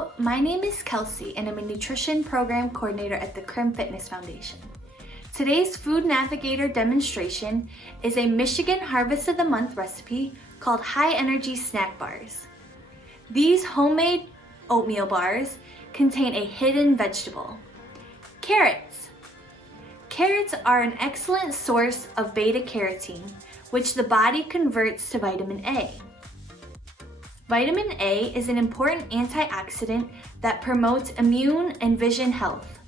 Hello, my name is Kelsey and I'm a nutrition program coordinator at the Crim Fitness Foundation. Today's Food Navigator demonstration is a Michigan Harvest of the Month recipe called High Energy Snack Bars. These homemade oatmeal bars contain a hidden vegetable, carrots. Carrots are an excellent source of beta-carotene, which the body converts to vitamin A. Vitamin A is an important antioxidant that promotes immune and vision health.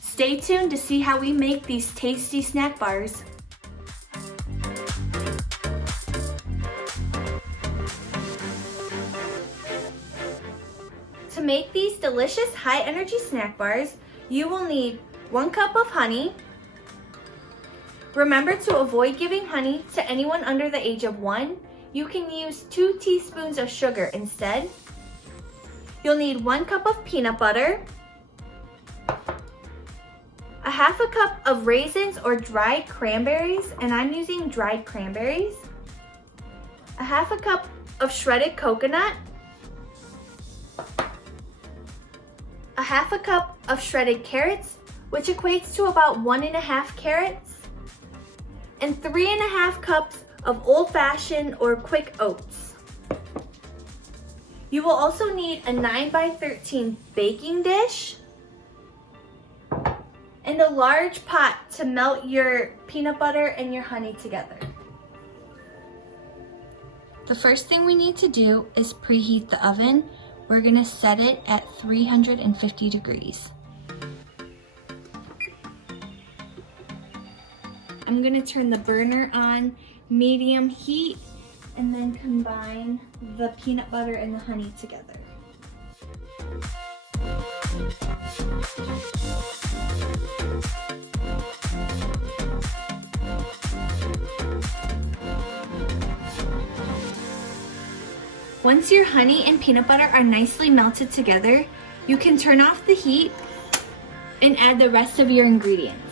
Stay tuned to see how we make these tasty snack bars. To make these delicious high-energy snack bars, you will need 1 cup of honey. Remember to avoid giving honey to anyone under the age of 1. You can use 2 teaspoons of sugar instead. You'll need 1 cup of peanut butter, a half a cup of raisins or dried cranberries, and I'm using dried cranberries, a half a cup of shredded coconut, a half a cup of shredded carrots, which equates to about 1.5 carrots, and 3.5 cups of old-fashioned or quick oats. You will also need a 9x13 baking dish and a large pot to melt your peanut butter and your honey together. The first thing we need to do is preheat the oven. We're gonna set it at 350 degrees. I'm gonna turn the burner on medium heat and then combine the peanut butter and the honey together. Once your honey and peanut butter are nicely melted together, you can turn off the heat and add the rest of your ingredients.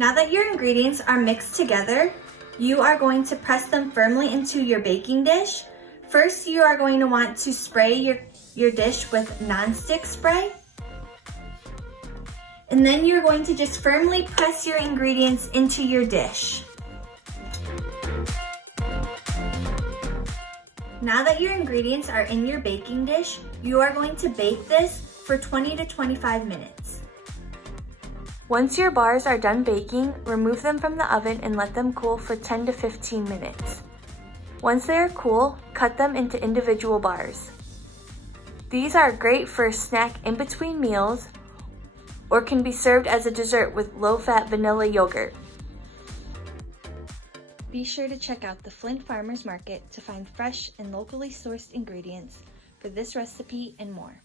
Now that your ingredients are mixed together, you are going to press them firmly into your baking dish. First, you are going to want to spray your dish with nonstick spray. And then you're going to just firmly press your ingredients into your dish. Now that your ingredients are in your baking dish, you are going to bake this for 20 to 25 minutes. Once your bars are done baking, remove them from the oven and let them cool for 10 to 15 minutes. Once they are cool, cut them into individual bars. These are great for a snack in between meals or can be served as a dessert with low-fat vanilla yogurt. Be sure to check out the Flint Farmers Market to find fresh and locally sourced ingredients for this recipe and more.